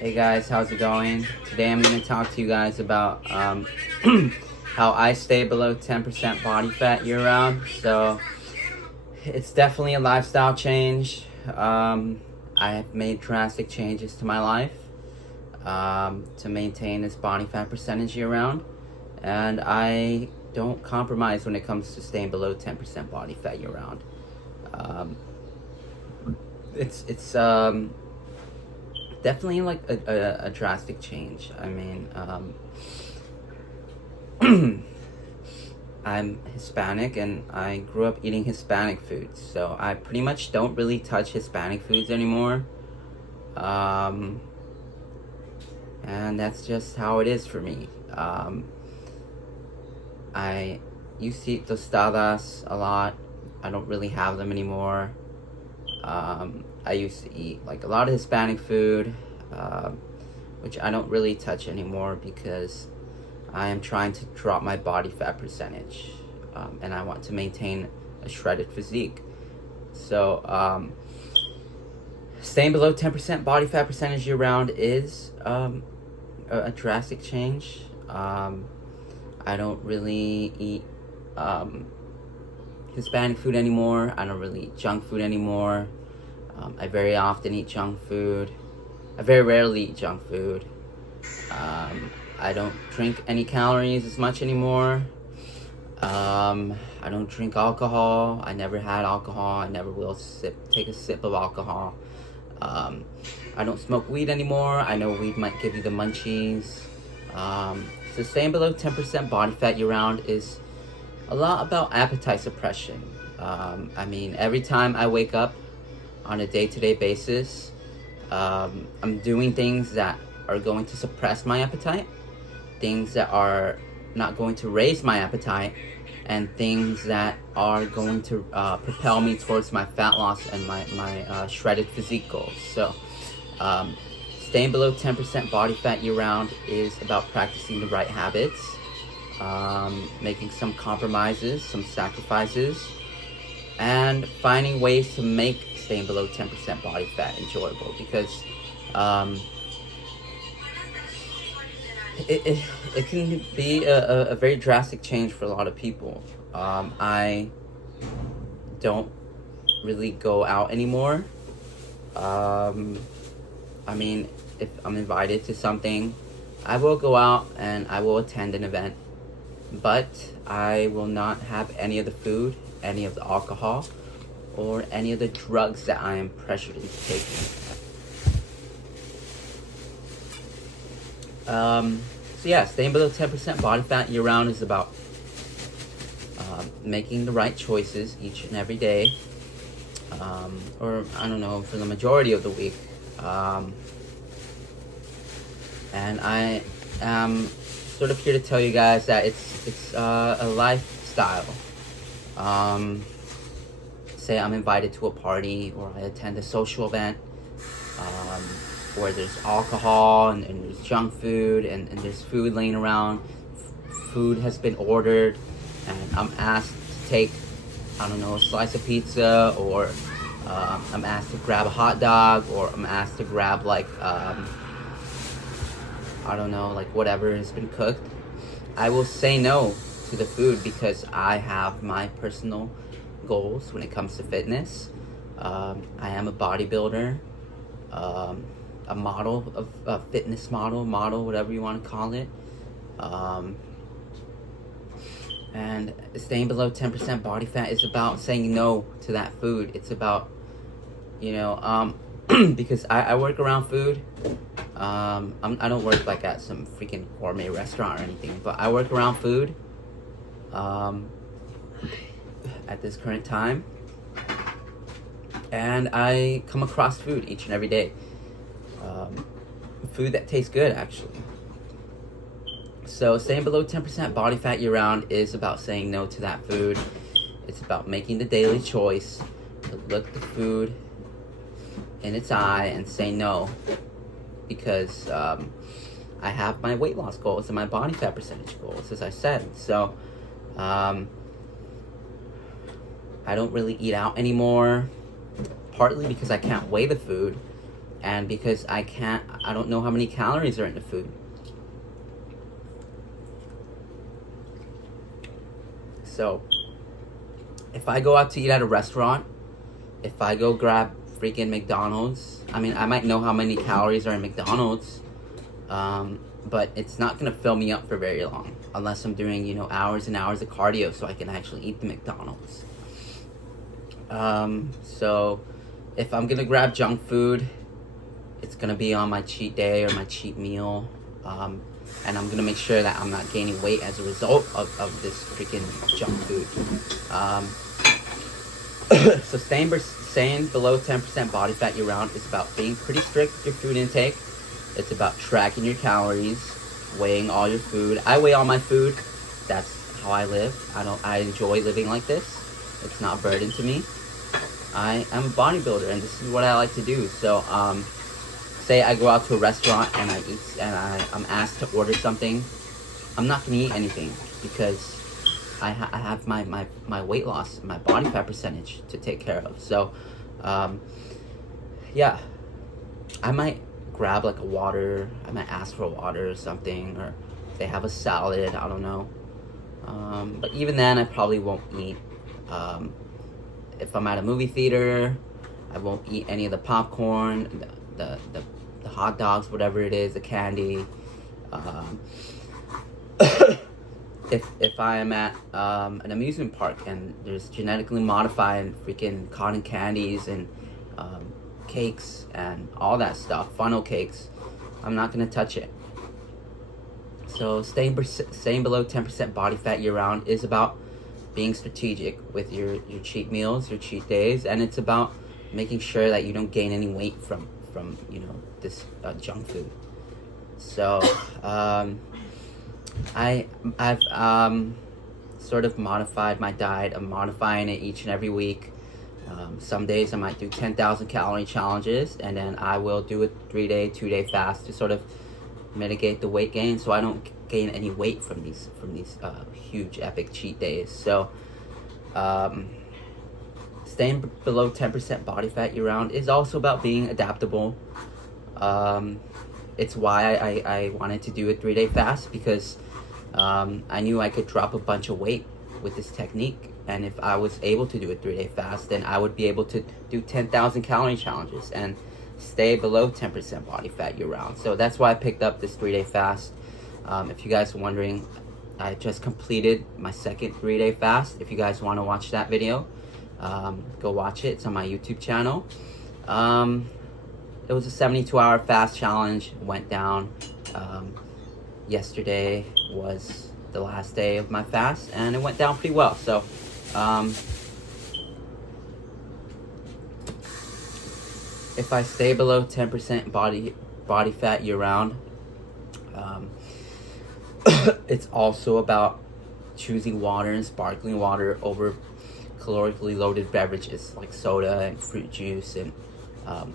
Hey guys, how's it going? Today I'm going to talk to you guys about how I stay below 10% body fat year round. So it's definitely a lifestyle change. I have made drastic changes to my life to maintain this body fat percentage year round. And I don't compromise when it comes to staying below 10% body fat year round. Um, it's definitely like a drastic change. I mean, I'm Hispanic and I grew up eating Hispanic foods, so I pretty much don't really touch Hispanic foods anymore. Um, and that's just how it is for me. I used to eat tostadas a lot. I don't really have them anymore. I used to eat like a lot of Hispanic food, which I don't really touch anymore because I am trying to drop my body fat percentage, and I want to maintain a shredded physique. So, staying below 10% body fat percentage year round is a drastic change. I don't really eat Hispanic food anymore. I don't really eat junk food anymore. I very often eat junk food. I very rarely eat junk food. I don't drink any calories as much anymore. I don't drink alcohol. I never had alcohol. I never will take a sip of alcohol. I don't smoke weed anymore. I know weed might give you the munchies. So staying below 10% body fat year round is a lot about appetite suppression. I mean, every time I wake up on a day-to-day basis, I'm doing things that are going to suppress my appetite, things that are not going to raise my appetite, and things that are going to propel me towards my fat loss and my shredded physique goals. So staying below 10% body fat year round is about practicing the right habits, making some compromises, some sacrifices, and finding ways to make staying below 10% body fat enjoyable, because it can be a very drastic change for a lot of people. I don't really go out anymore. I mean, if I'm invited to something, I will go out and I will attend an event, but I will not have any of the food, any of the alcohol, or any of the drugs that I am pressured into taking. So yeah, staying below 10% body fat year round is about making the right choices each and every day, or I don't know, for the majority of the week. And I am sort of here to tell you guys that it's a lifestyle. Say I'm invited to a party or I attend a social event, where there's alcohol and there's junk food and there's food laying around. Food has been ordered and I'm asked to take, I don't know, a slice of pizza, or I'm asked to grab a hot dog, or I'm asked to grab like, I don't know, like whatever has been cooked. I will say no to the food because I have my personal goals when it comes to fitness. I am a bodybuilder, a model of a fitness model, whatever you want to call it. And staying below 10% body fat is about saying no to that food. It's about, because I work around food. I don't work like at some freaking gourmet restaurant or anything, but I work around food at this current time. And I come across food each and every day. Food that tastes good, actually. So staying below 10% body fat year round is about saying no to that food. It's about making the daily choice to look the food in its eye and say no, because I have my weight loss goals and my body fat percentage goals, as I said. So I don't really eat out anymore, partly because I can't weigh the food. and because I don't know how many calories are in the food. So if I go out to eat at a restaurant, if I go grab freaking McDonald's, I mean, I might know how many calories are in McDonald's, but it's not gonna fill me up for very long unless I'm doing, you know, hours and hours of cardio so I can actually eat the McDonald's. So if I'm gonna grab junk food, it's gonna be on my cheat day or my cheat meal, and I'm gonna make sure that I'm not gaining weight as a result of this freaking junk food. So staying below 10% body fat year round is about being pretty strict with your food intake. It's about tracking your calories, weighing all your food. I weigh all my food. That's how I live. I enjoy living like this. It's not a burden to me. I am a bodybuilder, and this is what I like to do. So, say I go out to a restaurant and I'm asked to order something, I'm not gonna eat anything because I have my weight loss, my body fat percentage to take care of. So, yeah, I might grab like a water. I might ask for a water or something, or if they have a salad, I don't know. But even then, I probably won't eat. If I'm at a movie theater, I won't eat any of the popcorn, the hot dogs, whatever it is, the candy. If I am at an amusement park and there's genetically modified freaking cotton candies and cakes and all that stuff, funnel cakes, I'm not gonna touch it. So staying below 10% body fat year round is about being strategic with your cheat meals, your cheat days, and it's about making sure that you don't gain any weight from you know, this junk food. So I've sort of modified my diet. I'm modifying it each and every week. Some days I might do 10,000 calorie challenges, and then I will do a 3-day, 2-day fast to sort of mitigate the weight gain, so I don't gain any weight from these huge epic cheat days. So staying below 10% body fat year round is also about being adaptable. It's why I wanted to do a 3-day fast, because I knew I could drop a bunch of weight with this technique, and if I was able to do a 3-day fast, then I would be able to do 10,000 calorie challenges and stay below 10% body fat year round. So that's why I picked up this 3-day fast. If you guys are wondering, I just completed my second 3-day fast. If you guys want to watch that video, go watch it. It's on my YouTube channel. It was a 72-hour fast challenge. Went down. Yesterday was the last day of my fast, and it went down pretty well. So if I stay below 10% body fat year round, it's also about choosing water and sparkling water over calorically loaded beverages like soda and fruit juice and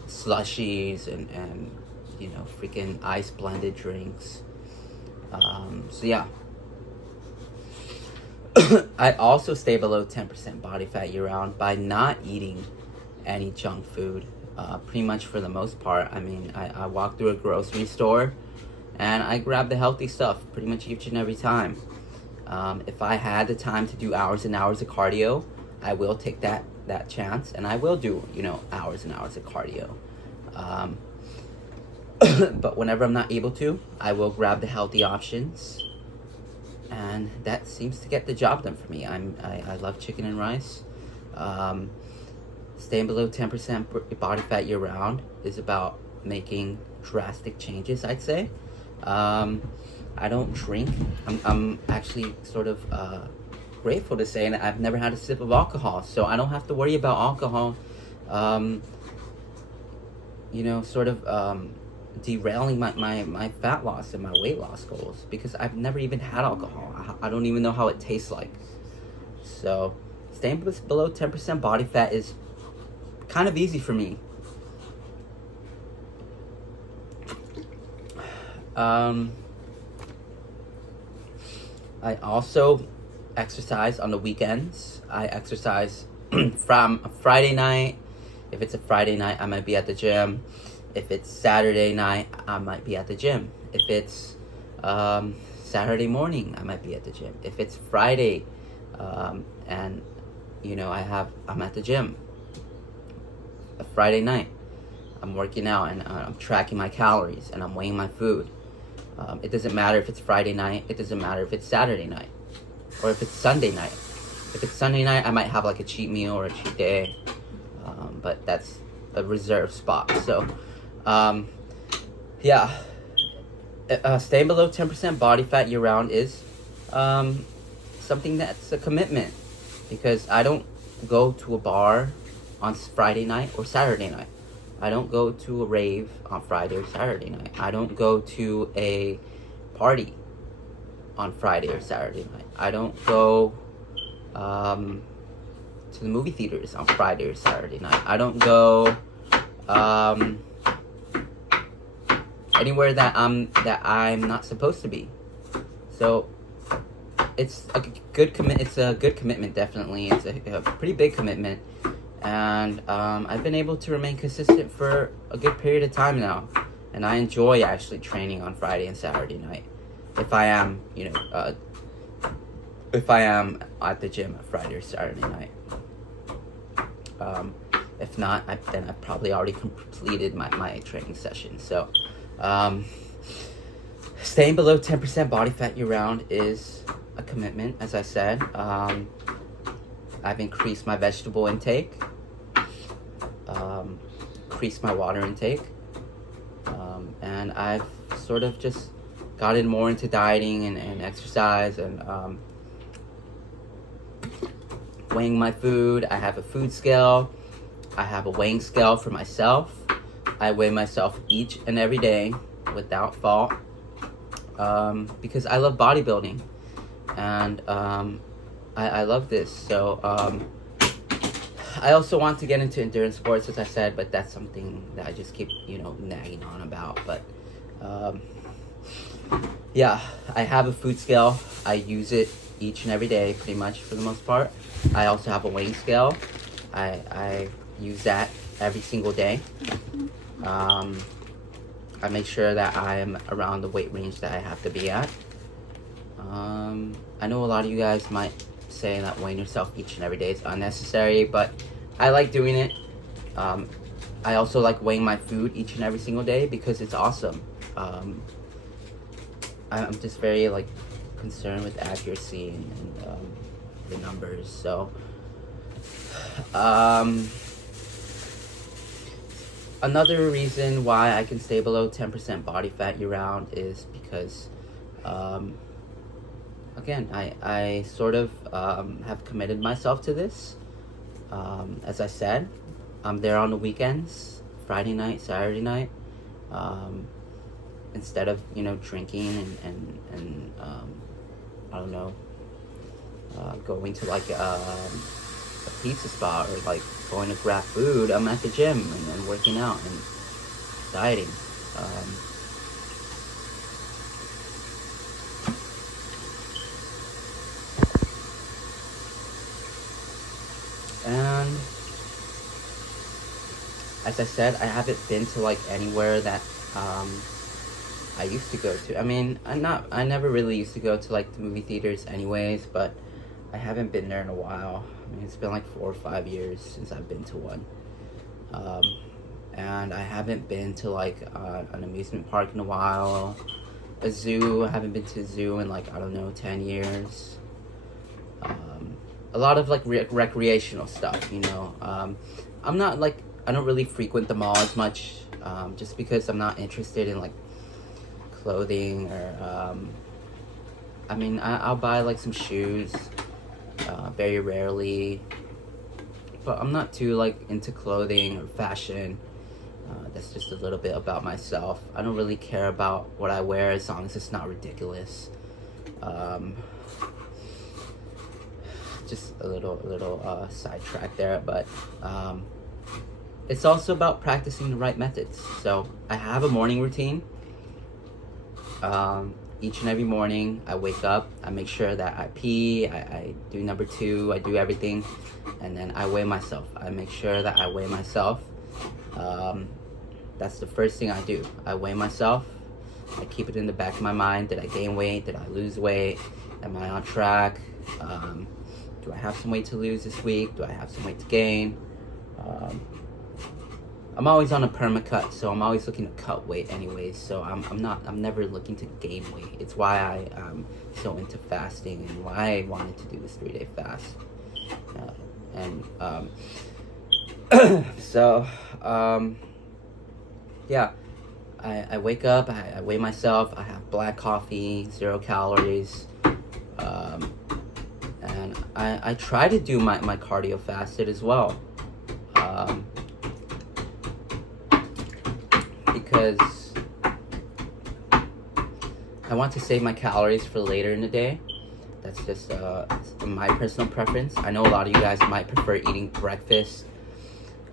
slushies and you know, freaking ice blended drinks. So yeah. I also stay below 10% body fat year round by not eating any junk food, pretty much for the most part. I mean, I walk through a grocery store and I grab the healthy stuff pretty much each and every time. If I had the time to do hours and hours of cardio, I will take that chance, and I will do, you know, hours and hours of cardio. But whenever I'm not able to, I will grab the healthy options, and that seems to get the job done for me. I love chicken and rice. Staying below 10% body fat year round is about making drastic changes, I'd say. I don't drink. I'm actually sort of grateful to say that I've never had a sip of alcohol, so I don't have to worry about alcohol, you know, sort of derailing my fat loss and my weight loss goals, because I've never even had alcohol. I don't even know how it tastes like. So staying below 10% body fat is kind of easy for me. I also exercise on the weekends. I exercise from a Friday night. If it's a Friday night, I might be at the gym. If it's Saturday night, I might be at the gym. If it's Saturday morning, I might be at the gym. If it's Friday, and I'm at the gym. A Friday night, I'm working out and I'm tracking my calories and I'm weighing my food. It doesn't matter if it's Friday night. It doesn't matter if it's Saturday night, or if it's Sunday night. If it's Sunday night, I might have like a cheat meal or a cheat day, but that's a reserved spot. So, yeah, staying below 10% body fat year round is something that's a commitment, because I don't go to a bar on Friday night or Saturday night. I don't go to a rave on Friday or Saturday night. I don't go to a party on Friday or Saturday night. I don't go to the movie theaters on Friday or Saturday night. I don't go anywhere that I'm not supposed to be. So it's a good commitment, definitely. It's a pretty big commitment. And I've been able to remain consistent for a good period of time now. And I enjoy actually training on Friday and Saturday night. If I am, at the gym on Friday or Saturday night. If not, then I've probably already completed my training session. So, staying below 10% body fat year round is a commitment, as I said. I've increased my vegetable intake, increased my water intake, and I've sort of just gotten more into dieting and exercise and weighing my food. I have a food scale. I have a weighing scale for myself. I weigh myself each and every day without fault, because I love bodybuilding, and I love this. So I also want to get into endurance sports, as I said, but that's something that I just keep nagging on about. But yeah, I have a food scale. I use it each and every day, pretty much, for the most part. I also have a weighing scale. I use that every single day. I make sure that I am around the weight range that I have to be at. I know a lot of you guys might say that weighing yourself each and every day is unnecessary, but I like doing it. I also like weighing my food each and every single day because it's awesome. I'm just very concerned with accuracy and the numbers. So another reason why I can stay below 10% body fat year round is because again, I sort of have committed myself to this. As I said, I'm there on the weekends, Friday night, Saturday night. Instead of drinking and I don't know, going to a pizza spot or going to grab food, I'm at the gym and working out and dieting. And as I said, I haven't been to anywhere that I used to go to. I mean, I never really used to go to the movie theaters anyways, but I haven't been there in a while. I mean, it's been 4 or 5 years since I've been to one. And I haven't been to an amusement park in a while. A zoo, I haven't been to a zoo in 10 years. A lot of recreational stuff, I'm not I don't really frequent the mall as much, just because I'm not interested in clothing or I mean, I'll buy some shoes very rarely, but I'm not too into clothing or fashion. That's just a little bit about myself. I don't really care about what I wear as long as it's not ridiculous. Just a little sidetrack there, but it's also about practicing the right methods. So I have a morning routine. Each and every morning I wake up, I make sure that I pee, I do number 2, I do everything, and then I weigh myself. I make sure that I weigh myself. that's the first thing I do. I weigh myself. I keep it in the back of my mind. Did I gain weight? Did I lose weight? Am I on track? Do I have some weight to lose this week? Do I have some weight to gain? I'm always on a permacut, so I'm always looking to cut weight anyways. So I'm never looking to gain weight. It's why I'm so into fasting and why I wanted to do this 3-day fast. Yeah, I wake up, I weigh myself, I have black coffee, 0 calories, and I try to do my cardio fasted as well, because I want to save my calories for later in the day. That's just my personal preference. I know a lot of you guys might prefer eating breakfast.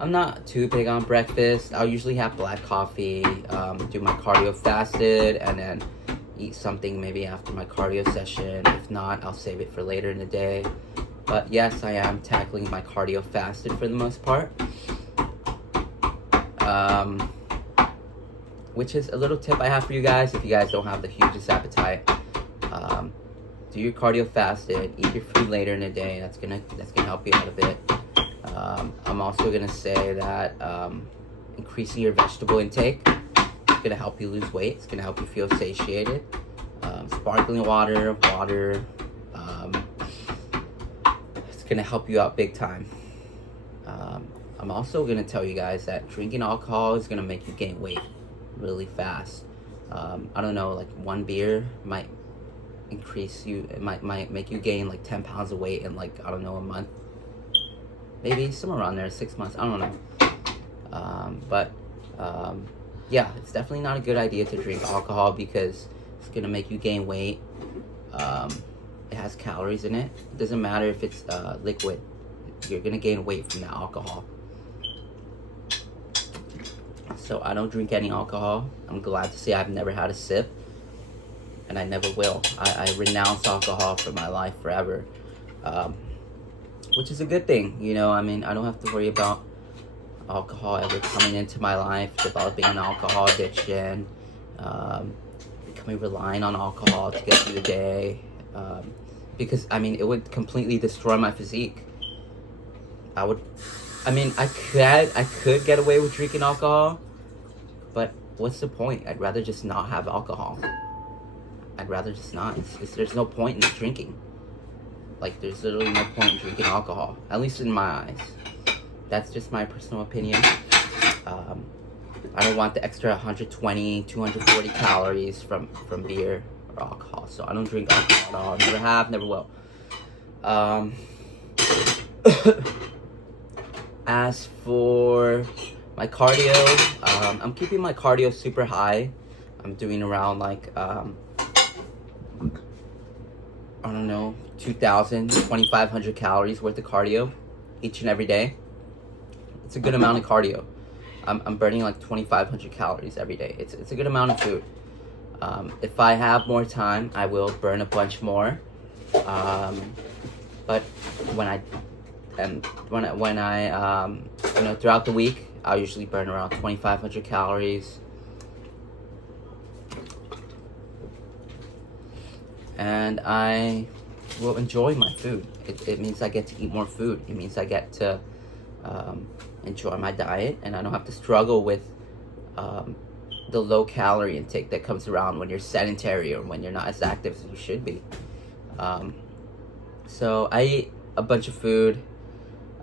I'm not too big on breakfast. I'll usually have black coffee, do my cardio fasted, and then eat something maybe after my cardio session. If not, I'll save it for later in the day. But yes, I am tackling my cardio fasted for the most part. Which is a little tip I have for you guys if you guys don't have the hugest appetite. Do your cardio fasted, eat your food later in the day. That's gonna help you out a bit. I'm also gonna say that increasing your vegetable intake is gonna help you lose weight. It's gonna help you feel satiated. Sparkling water, it's gonna help you out big time. I'm also gonna tell you guys that drinking alcohol is gonna make you gain weight really fast. I don't know, like 1 beer might increase you. It might make you gain like 10 pounds of weight in like, I don't know, a month. Maybe somewhere around there, 6 months. I don't know. Yeah, it's definitely not a good idea to drink alcohol because it's gonna make you gain weight. It has calories in it. It doesn't matter if it's liquid. You're gonna gain weight from the alcohol. So I don't drink any alcohol. I'm glad to say I've never had a sip, and I never will. I renounce alcohol from my life forever. Which is a good thing, you know. I mean, I don't have to worry about alcohol ever coming into my life, developing an alcohol addiction, becoming reliant on alcohol to get through the day, because I mean, it would completely destroy my physique. I could get away with drinking alcohol, but what's the point? I'd rather just not have alcohol. I'd rather just not. There's no point in drinking. Like, there's literally no point in drinking alcohol, at least in my eyes. That's just my personal opinion. I don't want the extra 120, 240 calories from beer or alcohol, so I don't drink alcohol at all. Never have, never will. As for my cardio, I'm keeping my cardio super high. I'm doing around like, I don't know, 2,000, 2,500 calories worth of cardio each and every day. It's a good amount of cardio. I'm burning like 2,500 calories every day. It's a good amount of food. If I have more time, I will burn a bunch more. But when I throughout the week, I'll usually burn around 2,500 calories. And I will enjoy my food. It means I get to eat more food. It means I get to enjoy my diet, and I don't have to struggle with the low calorie intake that comes around when you're sedentary or when you're not as active as you should be. So I eat a bunch of food,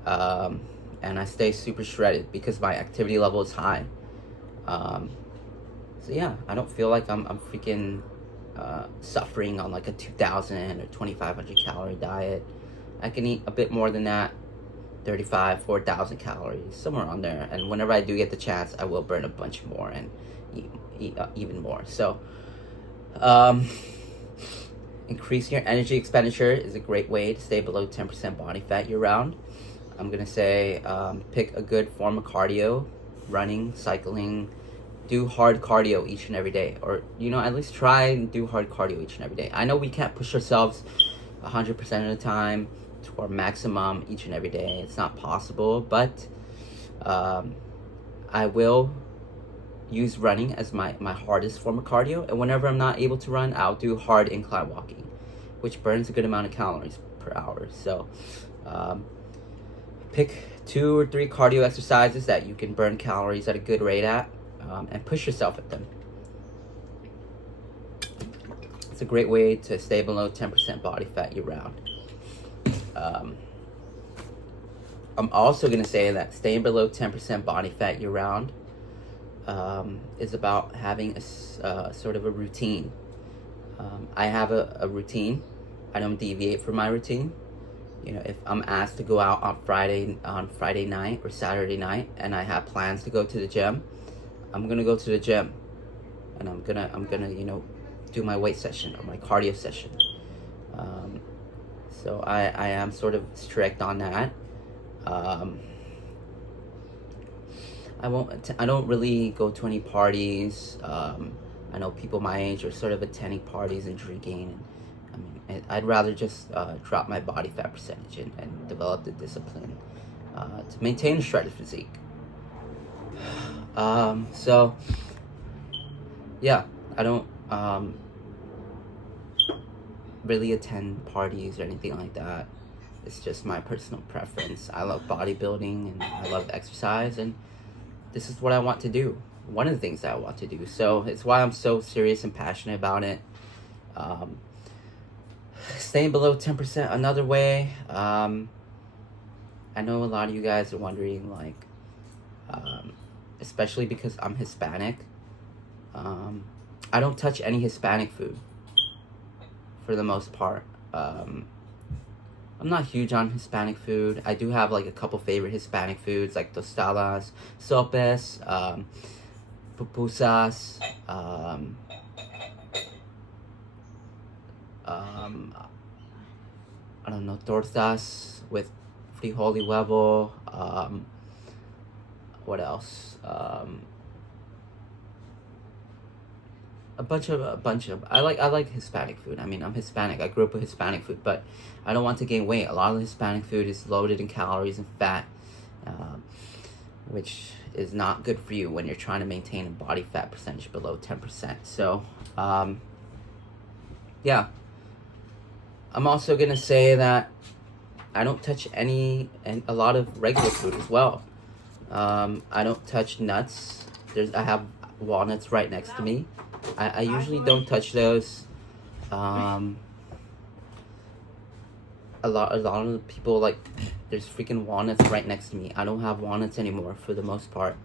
and I stay super shredded because my activity level is high. So yeah, I don't feel like I'm freaking suffering on like a 2,000 or 2,500 calorie diet. I can eat a bit more than that, 35, 4,000 calories, somewhere on there. And whenever I do get the chance, I will burn a bunch more and eat even more. So, increasing your energy expenditure is a great way to stay below 10% body fat year round. I'm gonna say pick a good form of cardio, running, cycling. Do hard cardio each and every day, or at least try and do hard cardio each and every day. I know we can't push ourselves 100% of the time to our maximum each and every day. It's not possible, but I will use running as my hardest form of cardio, and whenever I'm not able to run, I'll do hard incline walking, which burns a good amount of calories per hour. So pick 2 or 3 cardio exercises that you can burn calories at a good rate at, and push yourself at them. It's a great way to stay below 10% body fat year round. I'm also going to say that staying below 10% body fat year round is about having a sort of a routine. I have a routine. I don't deviate from my routine. You know, if I'm asked to go out on Friday night or Saturday night, and I have plans to go to the gym, I'm gonna go to the gym, and I'm gonna do my weight session or my cardio session. So I am sort of strict on that. I don't really go to any parties. I know people my age are sort of attending parties and drinking. I'd rather just drop my body fat percentage and develop the discipline to maintain a shredded physique. So yeah, I don't really attend parties or anything like that. It's just my personal preference. I love bodybuilding and I love exercise, and this is what I want to do. One of the things that I want to do. So it's why I'm so serious and passionate about it. Staying below 10% another way. I know a lot of you guys are wondering, like, especially because I'm Hispanic, I don't touch any Hispanic food for the most part. I'm not huge on Hispanic food. I do have like a couple favorite Hispanic foods like tostadas, sopes, pupusas, I don't know, tortas with frijol y huevo. What else? A bunch of I like Hispanic food. I mean, I'm Hispanic. I grew up with Hispanic food, but I don't want to gain weight. A lot of the Hispanic food is loaded in calories and fat, which is not good for you when you're trying to maintain a body fat percentage below 10%. So, yeah. I'm also gonna say that I don't touch a lot of regular food as well. I don't touch nuts. I have walnuts right next to me. I usually don't touch those. A lot of people, like, there's freaking walnuts right next to me. I don't have walnuts anymore for the most part.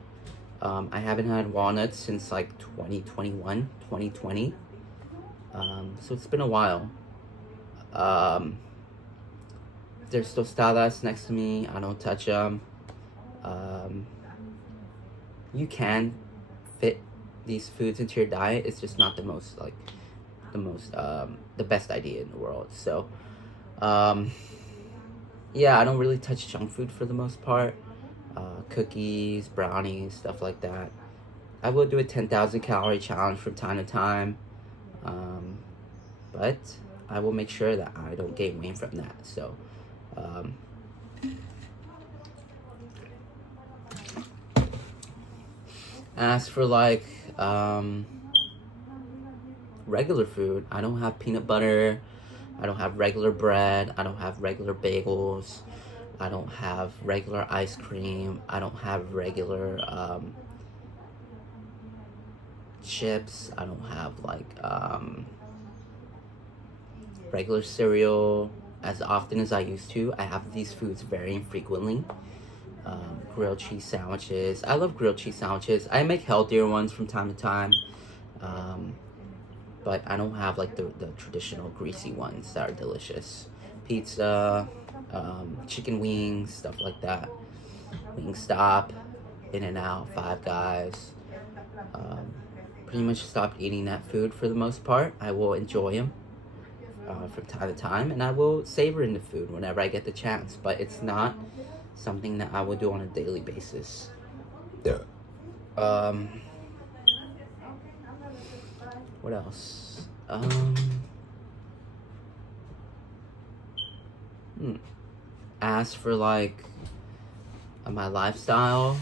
I haven't had walnuts since like 2021, 2020. So it's been a while. There's tostadas next to me. I don't touch them. You can fit these foods into your diet. It's just not the best idea in the world. So, yeah, I don't really touch junk food for the most part. Cookies, brownies, stuff like that. I will do a 10,000 calorie challenge from time to time. But I will make sure that I don't gain weight from that. So, as for like regular food, I don't have peanut butter, I don't have regular bread, I don't have regular bagels, I don't have regular ice cream, I don't have regular chips, I don't have like regular cereal as often as I used to. I have these foods very infrequently. Grilled cheese sandwiches. I love grilled cheese sandwiches. I make healthier ones from time to time, but I don't have like the traditional greasy ones that are delicious. Pizza, chicken wings, stuff like that. Wingstop, In-N-Out, Five Guys. Pretty much stopped eating that food for the most part. I will enjoy them from time to time, and I will savor in the food whenever I get the chance, but it's not something that I will do on a daily basis. What else? As for like my lifestyle,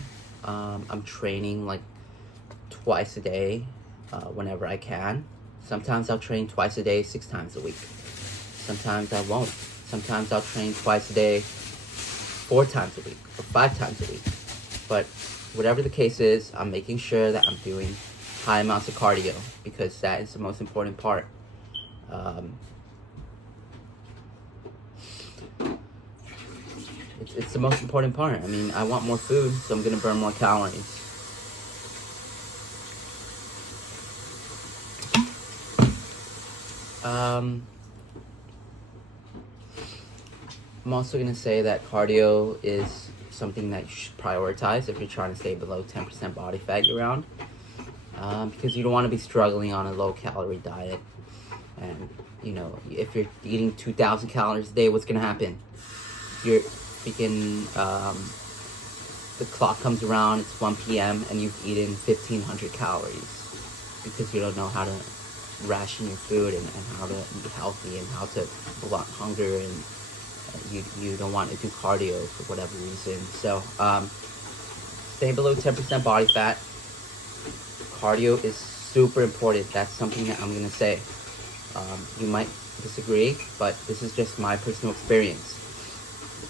I'm training like twice a day whenever I can. Sometimes I'll train twice a day, 6 times a week. Sometimes I won't. Sometimes I'll train twice a day, 4 times a week, or 5 times a week. But whatever the case is, I'm making sure that I'm doing high amounts of cardio, because that is the most important part. It's the most important part. I mean, I want more food, so I'm gonna burn more calories. I'm also gonna say that cardio is something that you should prioritize if you're trying to stay below 10% body fat year-round, because you don't want to be struggling on a low-calorie diet. And you know, if you're eating 2,000 calories a day, what's gonna happen? You're freaking the clock comes around, it's 1 p.m. and you've eaten 1,500 calories because you don't know how to ration your food and how to eat healthy and how to blunt hunger, and you don't want to do cardio for whatever reason. So stay below 10% body fat. Cardio is super important. That's something that I'm gonna say. You might disagree, but this is just my personal experience.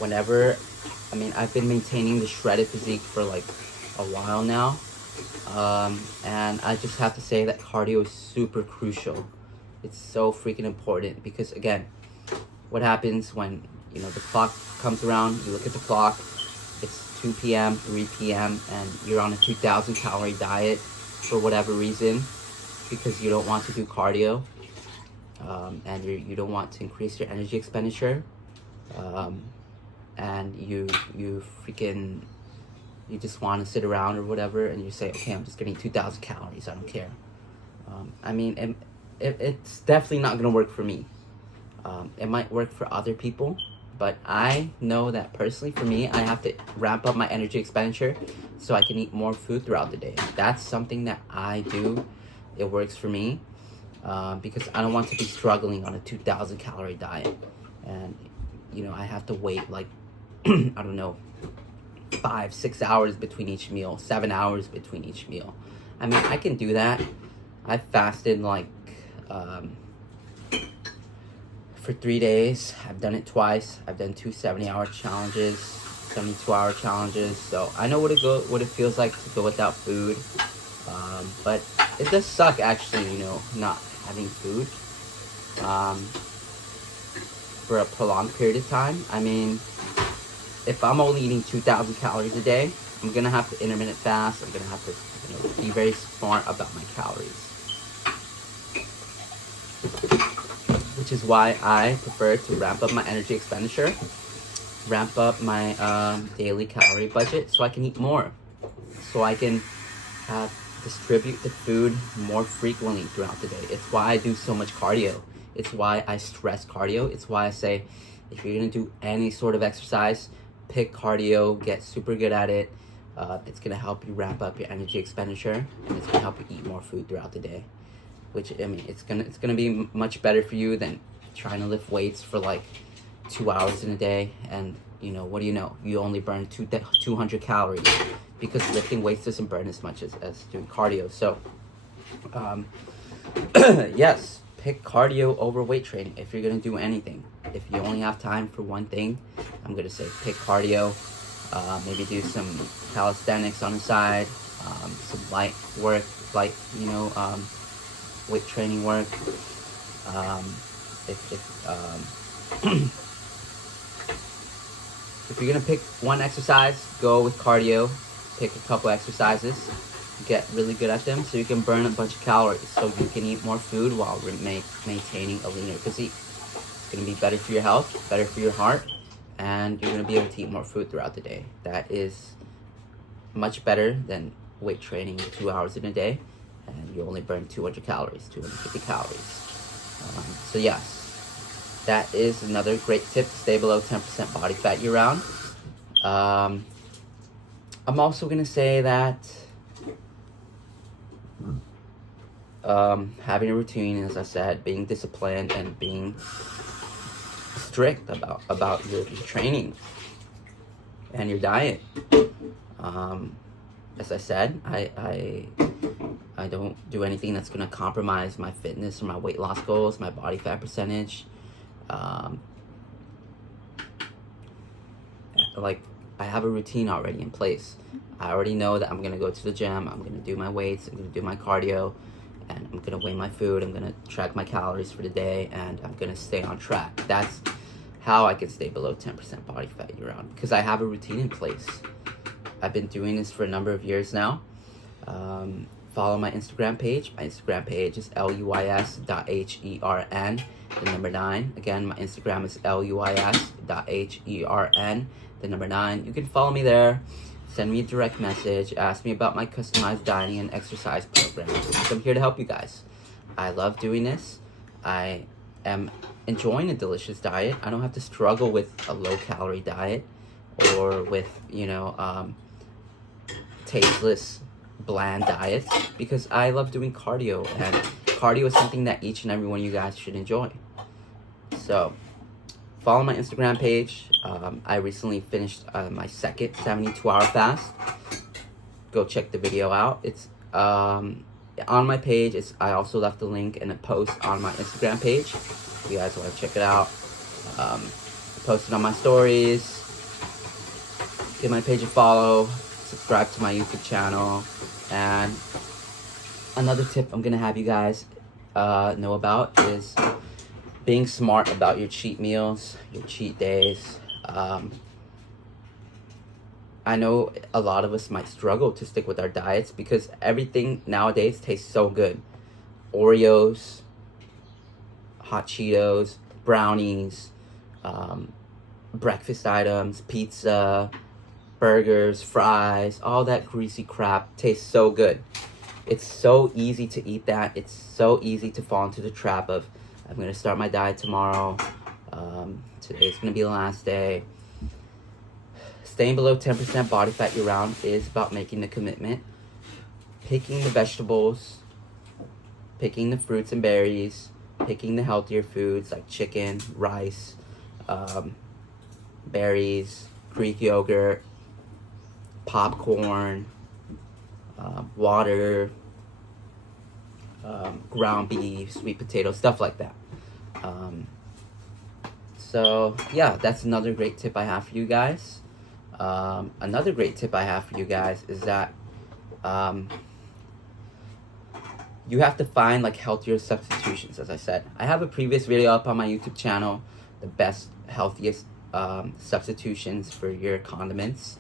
I've been maintaining the shredded physique for like a while now, and I just have to say that cardio is super crucial. It's so freaking important, because again, what happens when the clock comes around, you look at the clock, it's 2 p.m., 3 p.m., and you're on a 2,000 calorie diet for whatever reason, because you don't want to do cardio, and you don't want to increase your energy expenditure, and you just want to sit around or whatever, and you say, okay, I'm just getting 2,000 calories, I don't care. It's definitely not going to work for me. It might work for other people, but I know that personally for me, I have to ramp up my energy expenditure so I can eat more food throughout the day. That's something that I do. It works for me, because I don't want to be struggling on a 2,000 calorie diet. And, I have to wait like, I don't know, 5-6 hours between each meal, 7 hours between each meal. I mean, I can do that. I fasted like for 3 days. I've done it twice. I've done 2 70-hour challenges, 72-hour challenges. So I know what it feels like to go without food. But it does suck actually, not having food for a prolonged period of time. I mean, if I'm only eating 2,000 calories a day, I'm gonna have to intermittent fast. I'm gonna have to, be very smart about my calories, which is why I prefer to ramp up my energy expenditure, ramp up my daily calorie budget, so I can eat more, so I can distribute the food more frequently throughout the day. It's why I do so much cardio. It's why I stress cardio. It's why I say, if you're gonna do any sort of exercise, pick cardio, get super good at it. It's gonna help you ramp up your energy expenditure, and it's gonna help you eat more food throughout the day. Which, I mean, it's gonna be much better for you than trying to lift weights for like 2 hours in a day, and what do you know? You only burn 200 calories, because lifting weights doesn't burn as much as doing cardio. So, yes, pick cardio over weight training if you're gonna do anything. If you only have time for one thing, I'm gonna say pick cardio. Maybe do some calisthenics on the side, some light work, weight training work. If you're gonna pick one exercise, go with cardio. Pick a couple exercises, get really good at them, so you can burn a bunch of calories, so you can eat more food while maintaining a leaner physique. It's gonna be better for your health, better for your heart, and you're gonna be able to eat more food throughout the day. That is much better than weight training 2 hours in a day, and you only burn 200 calories, 250 calories. So yes, that is another great tip to stay below 10% body fat year-round. I'm also gonna say that having a routine, as I said, being disciplined and being strict about your training and your diet. As I said, I I don't do anything that's gonna compromise my fitness or my weight loss goals, my body fat percentage. Like, I have a routine already in place. I already know that I'm gonna go to the gym, I'm gonna do my weights, I'm gonna do my cardio, and I'm gonna weigh my food, I'm gonna track my calories for the day, and I'm gonna stay on track. That's how I can stay below 10% body fat year round, because I have a routine in place. I've been doing this for a number of years now. Follow my Instagram page. My Instagram page is luis.hern, the number 9. Again, my Instagram is luis.hern, the number 9. You can follow me there. Send me a direct message. Ask me about my customized dining and exercise program. I'm here to help you guys. I love doing this. I am enjoying a delicious diet. I don't have to struggle with a low-calorie diet or with, tasteless, bland diets, because I love doing cardio, and cardio is something that each and every one of you guys should enjoy. So follow my Instagram page. I recently finished my second 72-hour fast. Go check the video out. It's on my page. I also left a link and a post on my Instagram page if you guys want to check it out. I posted on my stories. Give my page a follow. Subscribe to my YouTube channel. And another tip I'm gonna have you guys know about is being smart about your cheat meals, your cheat days. I know a lot of us might struggle to stick with our diets because everything nowadays tastes so good. Oreos, hot Cheetos, brownies, breakfast items, pizza, burgers, fries, all that greasy crap tastes so good. It's so easy to eat that. It's so easy to fall into the trap of, I'm going to start my diet tomorrow. Today's going to be the last day. Staying below 10% body fat year round is about making the commitment. Picking the vegetables, picking the fruits and berries, picking the healthier foods like chicken, rice, berries, Greek yogurt, popcorn, water, ground beef, sweet potatoes, stuff like that. So yeah, that's another great tip I have for you guys. Another great tip I have for you guys is that you have to find like healthier substitutions. As I said, I have a previous video up on my YouTube channel, the best, healthiest substitutions for your condiments.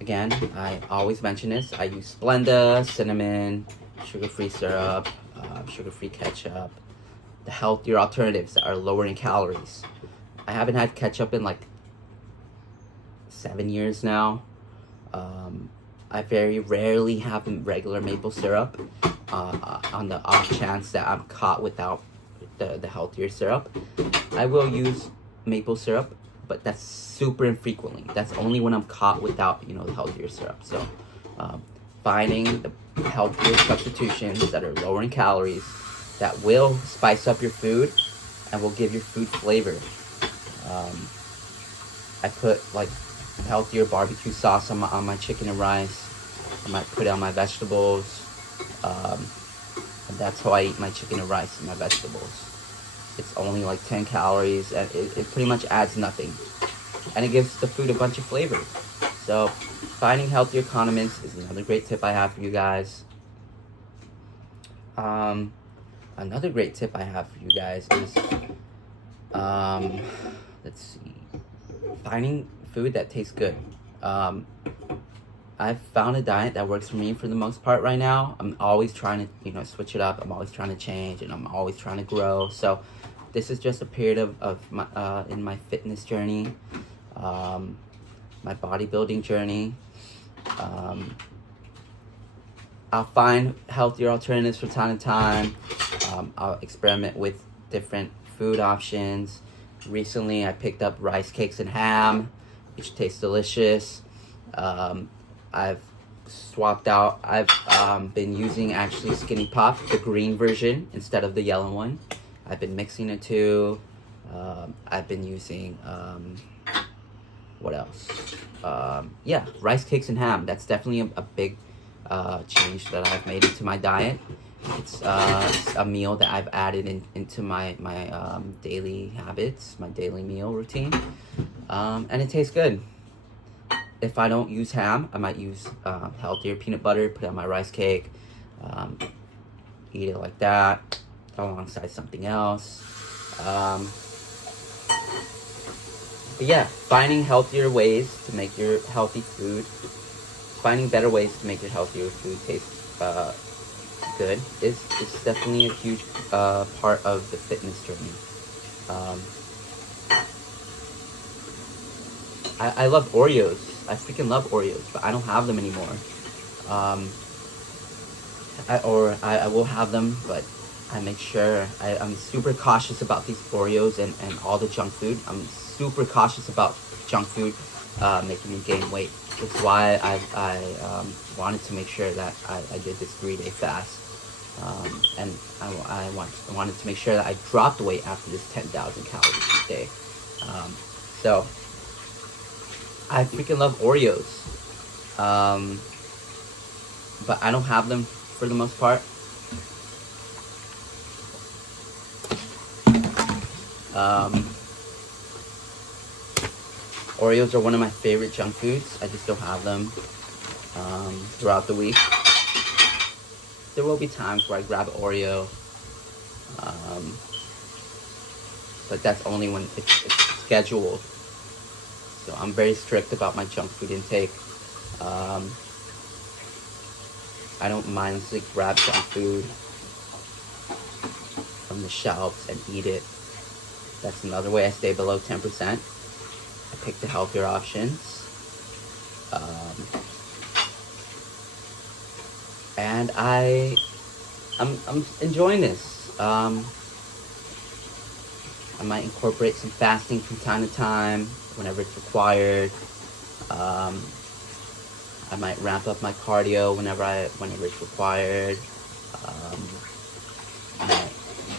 Again, I always mention this. I use Splenda, cinnamon, sugar-free syrup, sugar-free ketchup, the healthier alternatives that are lower in calories. I haven't had ketchup in like 7 years now. I very rarely have regular maple syrup on the off chance that I'm caught without the healthier syrup. I will use maple syrup, but that's super infrequently. That's only when I'm caught without, the healthier syrup. So finding the healthier substitutions that are lower in calories, that will spice up your food and will give your food flavor. I put like healthier barbecue sauce on my chicken and rice. I might put it on my vegetables. And that's how I eat my chicken and rice and my vegetables. It's only like 10 calories, and it pretty much adds nothing. And it gives the food a bunch of flavor. So finding healthier condiments is another great tip I have for you guys. Another great tip I have for you guys is, let's see, finding food that tastes good. I've found a diet that works for me for the most part right now. I'm always trying to, switch it up. I'm always trying to change, and I'm always trying to grow. So this is just a period of my in my fitness journey, my bodybuilding journey. I'll find healthier alternatives from time to time. I'll experiment with different food options. Recently, I picked up rice cakes and ham, which taste delicious. I've swapped out. I've been using actually Skinny Pop, the green version, instead of the yellow one. I've been mixing the two. I've been using, what else? Yeah, rice cakes and ham. That's definitely a big change that I've made into my diet. It's a meal that I've added into my daily habits, my daily meal routine, and it tastes good. If I don't use ham, I might use healthier peanut butter, put it on my rice cake, eat it like that, alongside something else. But yeah, finding healthier ways to make your healthy food, finding better ways to make your healthier food taste good is definitely a huge part of the fitness journey. I love Oreos. I freaking love Oreos, but I don't have them anymore. I will have them, but I make sure I'm super cautious about these Oreos and all the junk food. I'm super cautious about junk food making me gain weight. That's why I wanted to make sure that I did this 3-day fast. And I wanted to make sure that I dropped weight after this 10,000 calories a day. So I freaking love Oreos. But I don't have them for the most part. Oreos are one of my favorite junk foods. I just don't have them throughout the week. There will be times where I grab an Oreo, but that's only when it's scheduled. So I'm very strict about my junk food intake. I don't mindlessly grab junk food from the shelves and eat it. That's another way I stay below 10%. I pick the healthier options. And I'm enjoying this. I might incorporate some fasting from time to time whenever it's required. I might ramp up my cardio whenever it's required. I might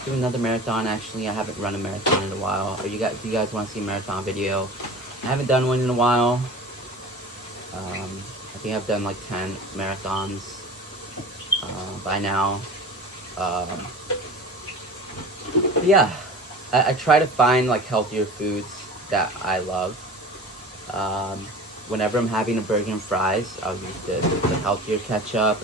do another marathon. Actually, I haven't run a marathon in a while. Do you guys want to see a marathon video? I haven't done one in a while. I think I've done like 10 marathons by now. Yeah, I try to find like healthier foods that I love. Whenever I'm having a burger and fries, I'll use the healthier ketchup.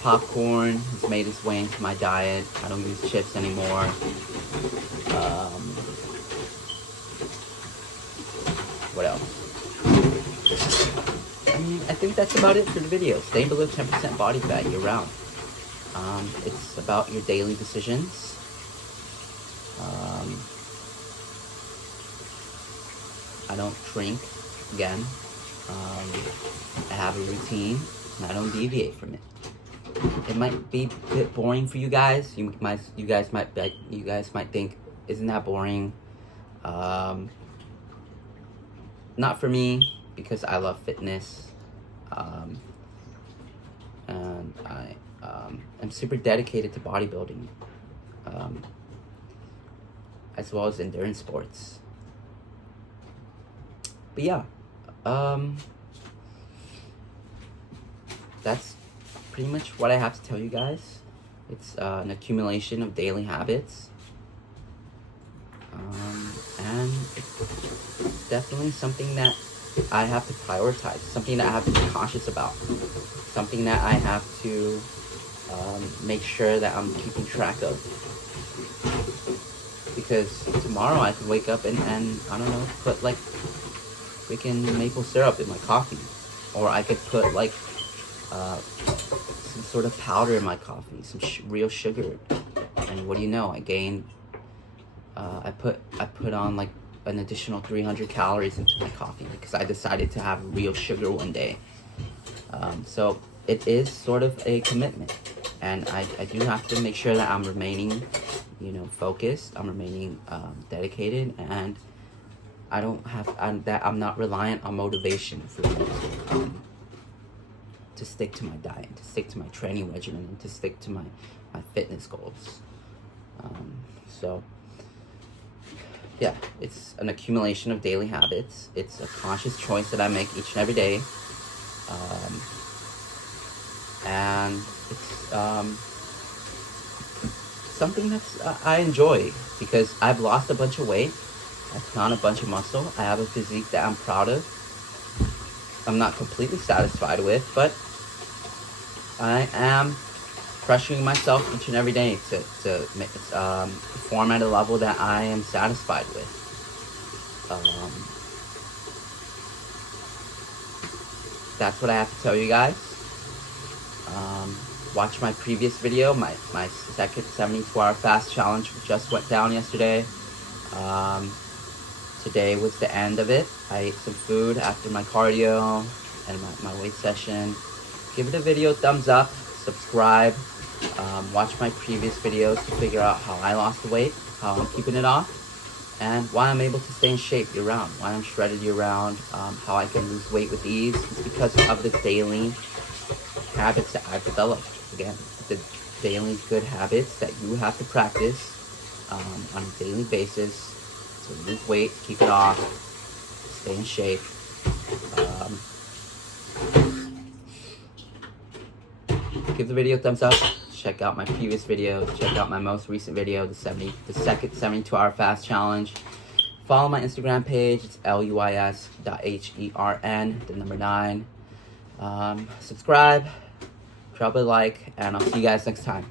Popcorn has made its way into my diet. I don't use chips anymore. What else? I think that's about it for the video. Stay below 10% body fat year round. It's about your daily decisions. I don't drink again. I have a routine and I don't deviate from it. It might be a bit boring for you guys. You guys might think, isn't that boring? Not for me, because I love fitness. And I am super dedicated to bodybuilding, as well as endurance sports. But yeah, that's pretty much what I have to tell you guys. It's an accumulation of daily habits, and it's definitely something that I have to prioritize, something that I have to be cautious about, something that I have to make sure that I'm keeping track of. Because tomorrow I could wake up and I don't know, put like freaking maple syrup in my coffee, or I could put like some sort of powder in my coffee, some real sugar, and what do you know? I gained. I put on like an additional 300 calories into my coffee because I decided to have real sugar one day. So it is sort of a commitment, and I do have to make sure that I'm remaining, focused. I'm remaining dedicated, and I'm not reliant on motivation for to stick to my diet, to stick to my training regimen, and to stick to my fitness goals. So yeah, it's an accumulation of daily habits. It's a conscious choice that I make each and every day. And it's something that's I enjoy because I've lost a bunch of weight. I've put on a bunch of muscle. I have a physique that I'm proud of. I'm not completely satisfied with, but I am pressuring myself each and every day to perform at a level that I am satisfied with. That's what I have to tell you guys. Watch my previous video, my second 72-hour fast challenge just went down yesterday. Today was the end of it. I ate some food after my cardio and my weight session. Give it a video a thumbs up, subscribe, watch my previous videos to figure out how I lost the weight, how I'm keeping it off, and why I'm able to stay in shape year round, why I'm shredded year round, how I can lose weight with ease. It's because of the daily habits that I've developed. Again, the daily good habits that you have to practice on a daily basis to lose weight, keep it off, stay in shape. Give the video a thumbs up. Check out my previous video. Check out my most recent video, the second 72-hour fast challenge. Follow my Instagram page. It's luis.hern, the number 9. Subscribe, drop a like, and I'll see you guys next time.